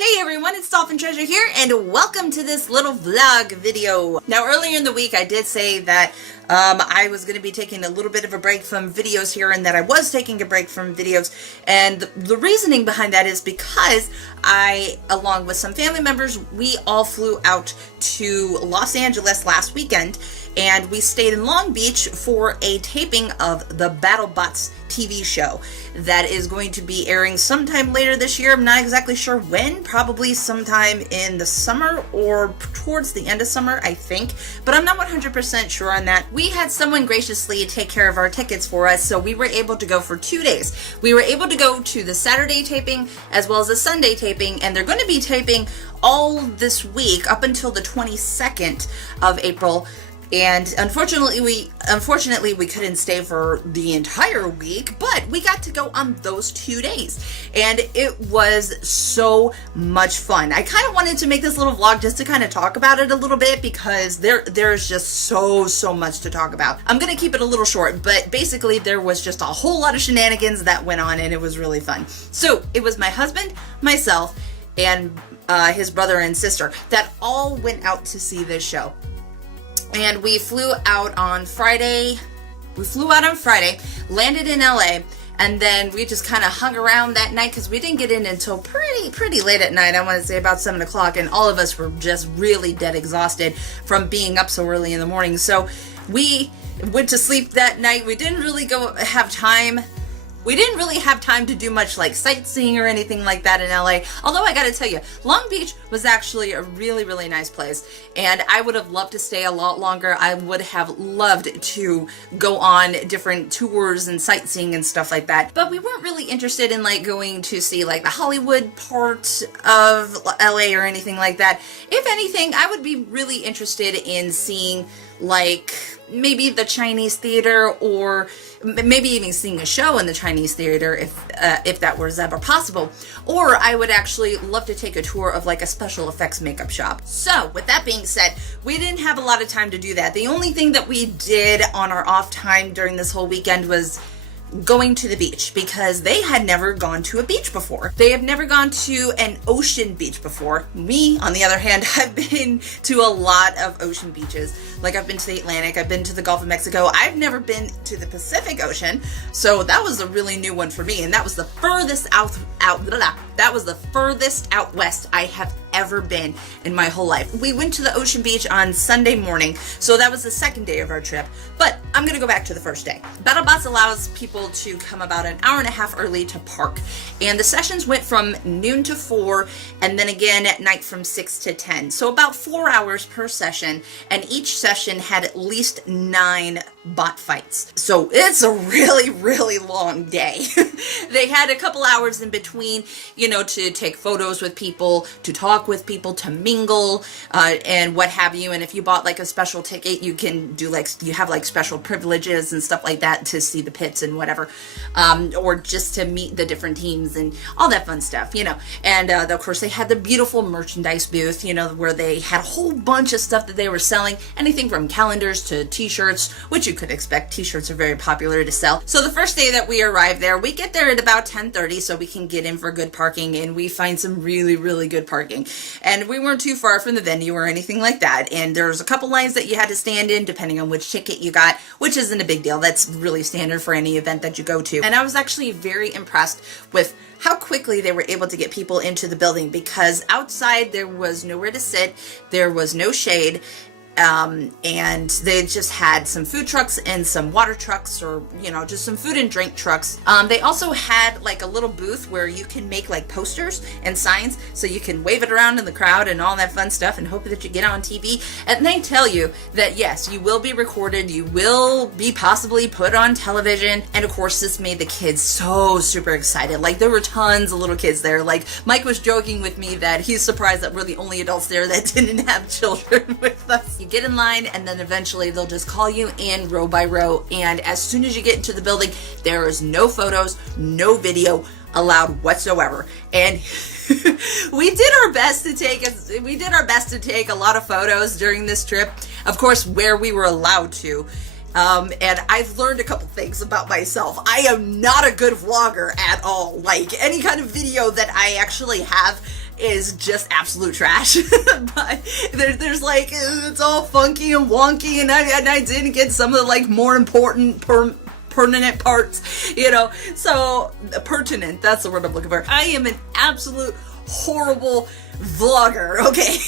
Hey everyone, it's Dolphin Treasure here, and welcome to this little vlog video. Now earlier in the week I did say that I was going to be taking a little bit of a break from videos here, and that I was taking a break from videos, and the reasoning behind that is because I, along with some family members, we all flew out to Los Angeles last weekend, and we stayed in Long Beach for a taping of the Battlebots TV show that is going to be airing sometime later this year. I'm not exactly sure when, probably sometime in the summer or towards the end of summer, I think, but I'm not 100% sure on that. We had someone graciously take care of our tickets for us, so we were able to go for 2 days. We were able to go to the Saturday taping as well as the Sunday taping, and they're going to be taping all this week up until the 22nd of April. And unfortunately we couldn't stay for the entire week, but we got to go on those 2 days, and it was so much fun. I kind of wanted to make this little vlog just to kind of talk about it a little bit, because there's just so much to talk about. I'm gonna keep it a little short, but basically there was just a whole lot of shenanigans that went on, and it was really fun. So it was my husband, myself, and his brother and sister that all went out to see this show. And we flew out on Friday. Landed in LA, and then we just kind of hung around that night because we didn't get in until pretty late at night. I want to say about 7 o'clock, and all of us were just really dead exhausted from being up so early in the morning. So we went to sleep that night. We didn't really have time to do much like sightseeing or anything like that in LA. Although I gotta tell you, Long Beach was actually a really nice place, and I would have loved to stay a lot longer. I would have loved to go on different tours and sightseeing and stuff like that. But we weren't really interested in like going to see like the Hollywood part of LA or anything like that. If anything, I would be really interested in seeing like maybe the Chinese theater, or maybe even seeing a show in the Chinese theater if that was ever possible. Or I would actually love to take a tour of like a special effects makeup shop. So with that being said, we didn't have a lot of time to do that. The only thing that we did on our off time during this whole weekend was going to the beach, because they had never gone to a beach before. They have never gone to an ocean beach before. Me, on the other hand, have been to a lot of ocean beaches. Like, I've been to the Atlantic, I've been to the Gulf of Mexico. I've never been to the Pacific Ocean, so that was a really new one for me, and that was the furthest out west I have ever been in my whole life. We went to the ocean beach on Sunday morning, so that was the second day of our trip, but I'm gonna go back to the first day. Battlebots allows people to come about an hour and a half early to park, and the sessions went from noon to 4, and then again at night from 6 to 10, so about 4 hours per session, and each session had at least 9 bot fights. So it's a really long day. They had a couple hours in between, you know, to take photos with people, to talk with people, to mingle, and what have you. And if you bought like a special ticket, you can do like, you have like special privileges and stuff like that to see the pits and whatever, or just to meet the different teams and all that fun stuff, you know. And of course they had the beautiful merchandise booth, you know, where they had a whole bunch of stuff that they were selling, anything from calendars to t-shirts, which you could expect. T-shirts are very popular to sell. So the first day that we arrived there, we get there at about 10:30 so we can get in for good parking, and we find some really good parking. And we weren't too far from the venue or anything like that, and there's a couple lines that you had to stand in depending on which ticket you got, which isn't a big deal. That's really standard for any event that you go to. And I was actually very impressed with how quickly they were able to get people into the building, because outside there was nowhere to sit, there was no shade, and they just had some food trucks and some water trucks, or, you know, just some food and drink trucks. They also had like a little booth where you can make like posters and signs, so you can wave it around in the crowd and all that fun stuff and hope that you get on TV. And they tell you that yes, you will be recorded, you will be possibly put on television. And of course this made the kids so super excited. Like, there were tons of little kids there. Like, Mike was joking with me that he's surprised that we're the only adults there that didn't have children with us. You get in line, and then eventually they'll just call you in row by row, and as soon as you get into the building, there is no photos, no video allowed whatsoever. And we did our best to take a lot of photos during this trip, of course, where we were allowed to. And I've learned a couple things about myself. I am not a good vlogger at all. Like, any kind of video that I actually have is just absolute trash. But there's like, it's all funky and wonky, and I didn't get some of the like more important pertinent parts, you know. So pertinent, that's the word I'm looking for. I am an absolute horrible vlogger, okay?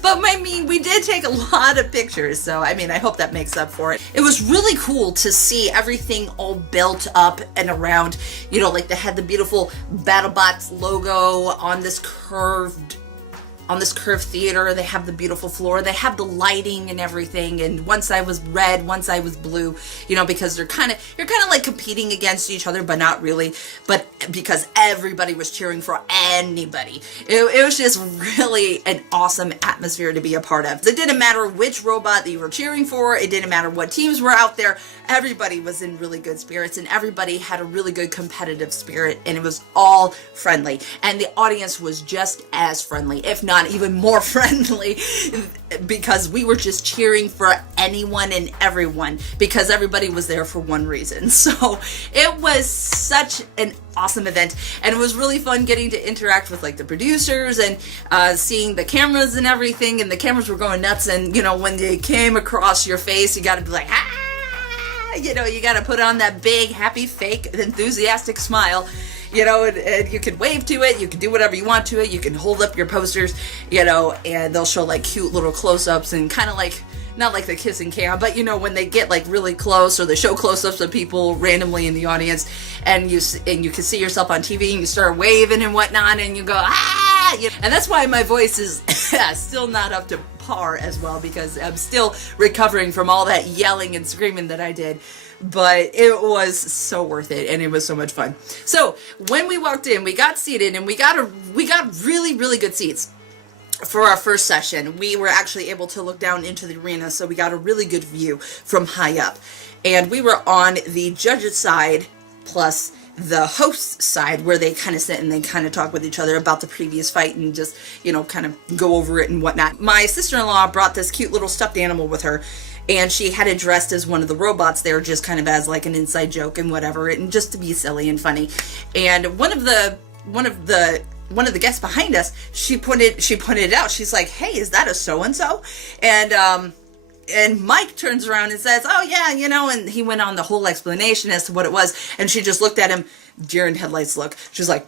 But I mean, we did take a lot of pictures, so I mean, I hope that makes up for it. It was really cool to see everything all built up and around, you know, like they had the beautiful Battlebots logo on this curved theater. They have the beautiful floor, they have the lighting and everything, and one side was red, one side was blue, you know, because you're kind of like competing against each other, but not really, but because everybody was cheering for anybody. It was just really an awesome atmosphere to be a part of. It didn't matter which robot that you were cheering for, it didn't matter what teams were out there, everybody was in really good spirits, and everybody had a really good competitive spirit, and it was all friendly, and the audience was just as friendly, if not even more friendly, because we were just cheering for anyone and everyone, because everybody was there for one reason. So it was such an awesome event, and it was really fun getting to interact with like the producers and seeing the cameras and everything, and the cameras were going nuts, and you know, when they came across your face, you got to be like, ah, you know, you got to put on that big happy fake enthusiastic smile, you know, and you can wave to it, you can do whatever you want to it, you can hold up your posters, you know, and they'll show like cute little close-ups and kind of like, not like the kissing cam, but you know, when they get like really close, or they show close-ups of people randomly in the audience, and you can see yourself on TV, and you start waving and whatnot, and you go, ah, you know? And that's why my voice is still not up to par as well, because I'm still recovering from all that yelling and screaming that I did. But it was so worth it, and it was so much fun. So when we walked in, we got seated, and we got really, really good seats for our first session. We were actually able to look down into the arena, so we got a really good view from high up. And we were on the judges' side plus the host side, where they kind of sit and they kind of talk with each other about the previous fight and just, you know, kind of go over it and whatnot. My sister-in-law brought this cute little stuffed animal with her, and she had it dressed as one of the robots there, just kind of as like an inside joke and whatever, and just to be silly and funny. And one of the guests behind us, she pointed it out. She's like, "Hey, is that a so-and-so?" And Mike turns around and says, "Oh yeah, you know," and he went on the whole explanation as to what it was, and she just looked at him, deer in headlights look. She's like,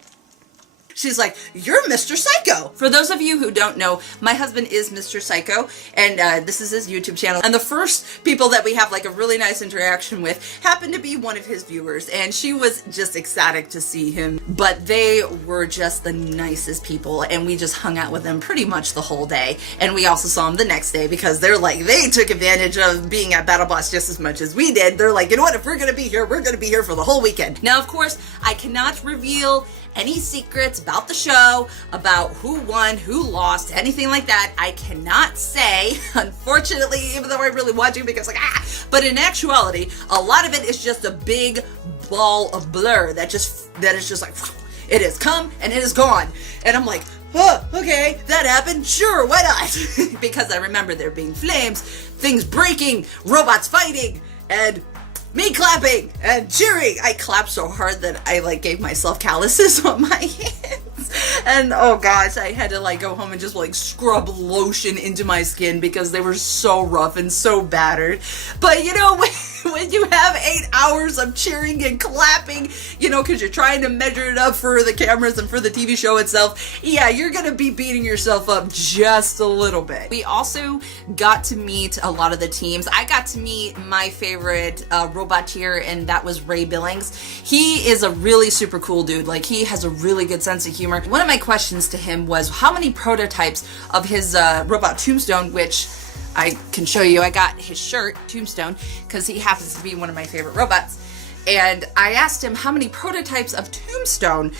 "You're Mr. Psycho." For those of you who don't know, my husband is Mr. Psycho, and this is his YouTube channel. And the first people that we have like a really nice interaction with happened to be one of his viewers, and she was just ecstatic to see him. But they were just the nicest people, and we just hung out with them pretty much the whole day. And we also saw them the next day, because they took advantage of being at Battlebots just as much as we did. They're like, you know what, if we're gonna be here, we're gonna be here for the whole weekend. Now, of course, I cannot reveal any secrets about the show, about who won, who lost, anything like that. I cannot say, unfortunately, even though I really want to, because but in actuality, a lot of it is just a big ball of blur that is just like, it has come and it is gone. And I'm like, oh, okay, that happened, sure, why not? Because I remember there being flames, things breaking, robots fighting, and me clapping and cheering. I clapped so hard that I like gave myself calluses on my hands, and oh gosh, I had to like go home and just like scrub lotion into my skin because they were so rough and so battered. But you know, when you have 8 hours of cheering and clapping, you know, because you're trying to measure it up for the cameras and for the TV show itself, yeah, you're gonna be beating yourself up just a little bit. We also got to meet a lot of the teams. I got to meet my favorite roboteer, and that was Ray Billings. He is a really super cool dude. Like, he has a really good sense of humor. One of my questions to him was how many prototypes of his robot Tombstone, which I can show you. I got his shirt, Tombstone, because he happens to be one of my favorite robots. And I asked him, how many prototypes of Tombstone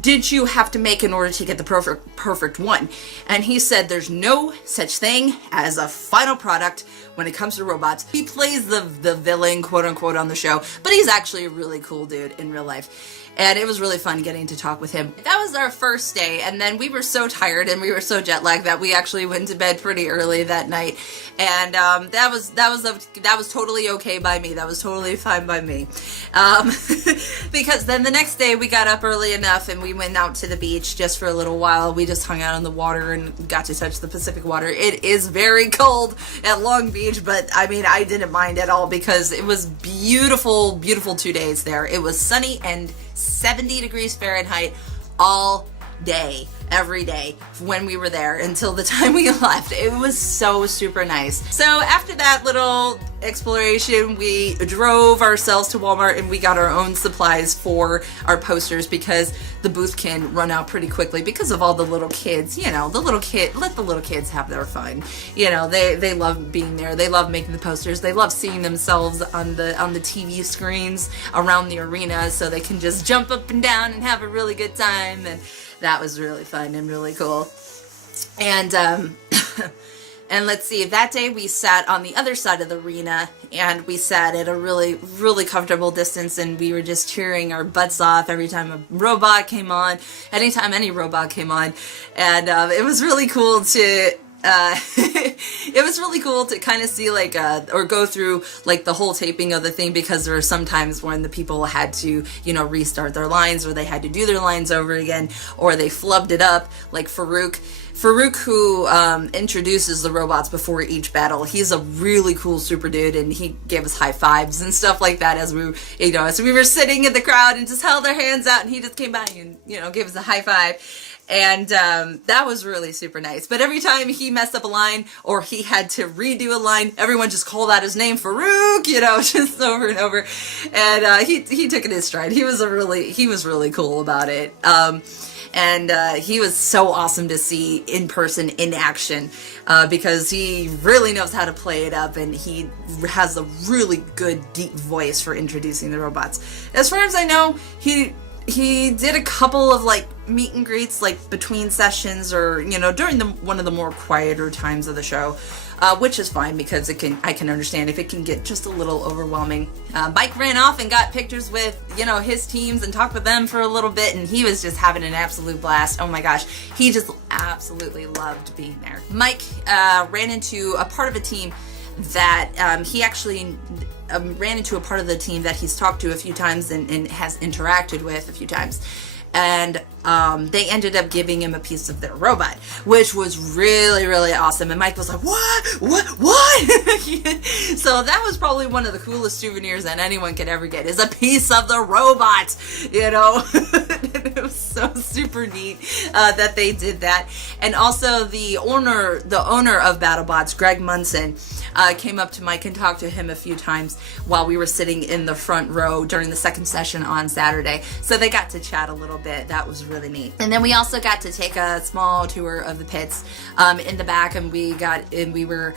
did you have to make in order to get the perfect one? And he said there's no such thing as a final product when it comes to robots. He plays the villain, quote unquote, on the show, but he's actually a really cool dude in real life. and it was really fun getting to talk with him. That was our first day, and then we were so tired and we were so jet lagged that we actually went to bed pretty early that night, and that was totally okay by me. That was totally fine by me, because then the next day we got up early enough and we went out to the beach just for a little while. We just hung out on the water and got to touch the Pacific water. It is very cold at Long Beach, but I mean, I didn't mind at all because it was beautiful, beautiful 2 days there. It was sunny and 70 degrees Fahrenheit all day, every day when we were there until the time we left. It was so super nice. So after that little exploration, we drove ourselves to Walmart and we got our own supplies for our posters because the booth can run out pretty quickly because of all the little kids. You know, let the little kids have their fun. You know, they love being there. They love making the posters. They love seeing themselves on the TV screens around the arena, so they can just jump up and down and have a really good time. And that was really fun and really cool. And and let's see, that day we sat on the other side of the arena, and we sat at a really, really comfortable distance, and we were just cheering our butts off every time a robot came on, anytime any robot came on. And it was really cool to it was really cool to kind of see like or go through like the whole taping of the thing, because there were some times when the people had to, you know, restart their lines, or they had to do their lines over again, or they flubbed it up, like Farouk, who introduces the robots before each battle. He's a really cool super dude, and he gave us high fives and stuff like that as we, you know, as we were sitting in the crowd and just held our hands out, and he just came by and, you know, gave us a high five. And that was really super nice. But every time he messed up a line or he had to redo a line, everyone just called out his name, Farouk, you know, just over and over. And he took it in stride. He was really cool about it. And he was so awesome to see in person, in action, because he really knows how to play it up, and he has a really good deep voice for introducing the robots. As far as I know, he did a couple of like meet and greets like between sessions, or, you know, during one of the more quieter times of the show, which is fine because I can understand if it can get just a little overwhelming. Mike ran off and got pictures with, you know, his teams and talked with them for a little bit, and he was just having an absolute blast. Oh my gosh, he just absolutely loved being there. Mike ran into a part of a team that he actually ran into a part of the team that he's talked to a few times and has interacted with a few times. And they ended up giving him a piece of their robot, which was really, really awesome. And Mike was like, what? So that was probably one of the coolest souvenirs that anyone could ever get, is a piece of the robot, you know. It was so super neat that they did that. And also the owner of Battlebots, Greg Munson, came up to Mike and talked to him a few times while we were sitting in the front row during the second session on Saturday. So they got to chat a little bit. That was really neat. And then we also got to take a small tour of the pits in the back, and we were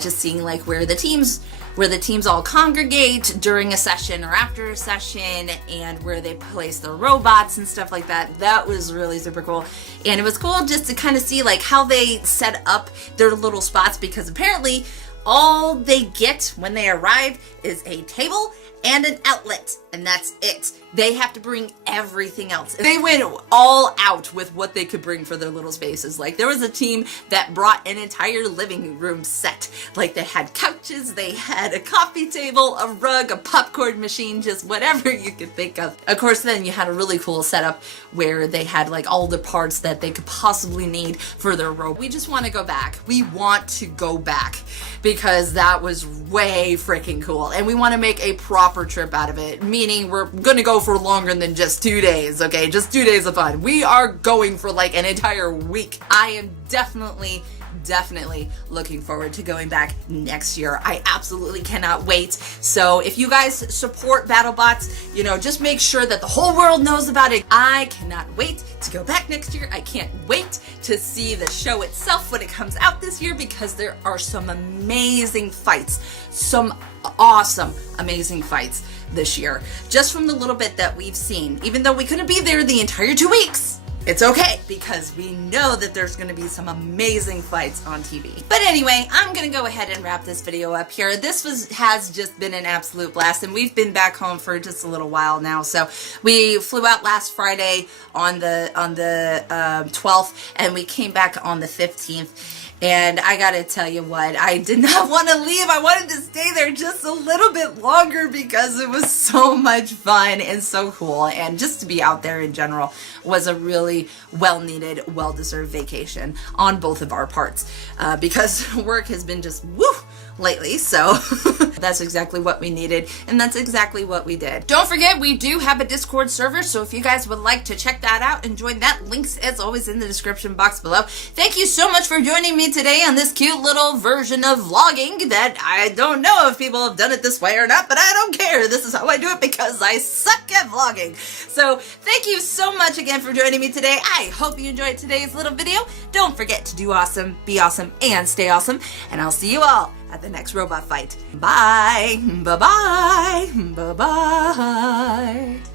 just seeing like where the teams all congregate during a session or after a session, and where they place their robots and stuff like that. That was really super cool. And it was cool just to kind of see like how they set up their little spots, because apparently all they get when they arrive is a table and an outlet, and that's it. They have to bring everything else. They went all out with what they could bring for their little spaces. Like, there was a team that brought an entire living room set. Like, they had couches, they had a coffee table, a rug, a popcorn machine, just whatever you could think of. Of course, then you had a really cool setup where they had like all the parts that they could possibly need for their robot. We just want to go back. We want to go back because that was way freaking cool, and we want to make a proper trip out of it, meaning we're gonna go for longer than just 2 days, okay? Just 2 days of fun. We are going for like an entire week. I am definitely looking forward to going back next year. I absolutely cannot wait. So if you guys support Battlebots, you know, just make sure that the whole world knows about it. I cannot wait to go back next year. I can't wait to see the show itself when it comes out this year, because there are some amazing fights, some awesome, amazing fights this year. Just from the little bit that we've seen, even though we couldn't be there the entire 2 weeks, it's okay, because we know that there's going to be some amazing fights on TV. But anyway, I'm going to go ahead and wrap this video up here. This has just been an absolute blast, and we've been back home for just a little while now. So we flew out last Friday on the 12th, and we came back on the 15th. And I gotta tell you what, I did not want to leave. I wanted to stay there just a little bit longer because it was so much fun and so cool. And just to be out there in general was a really well-needed, well-deserved vacation on both of our parts. Because work has been just woo lately, so that's exactly what we needed, and that's exactly what we did. Don't forget, we do have a Discord server, so if you guys would like to check that out and join that, links as always in the description box below. Thank you so much for joining me today on this cute little version of vlogging that I don't know if people have done it this way or not, but I don't care. This is how I do it because I suck at vlogging. So thank you so much again for joining me today. I hope you enjoyed today's little video. Don't forget to do awesome, be awesome, and stay awesome, and I'll see you all at the next robot fight. Bye. Bye-bye. Bye-bye.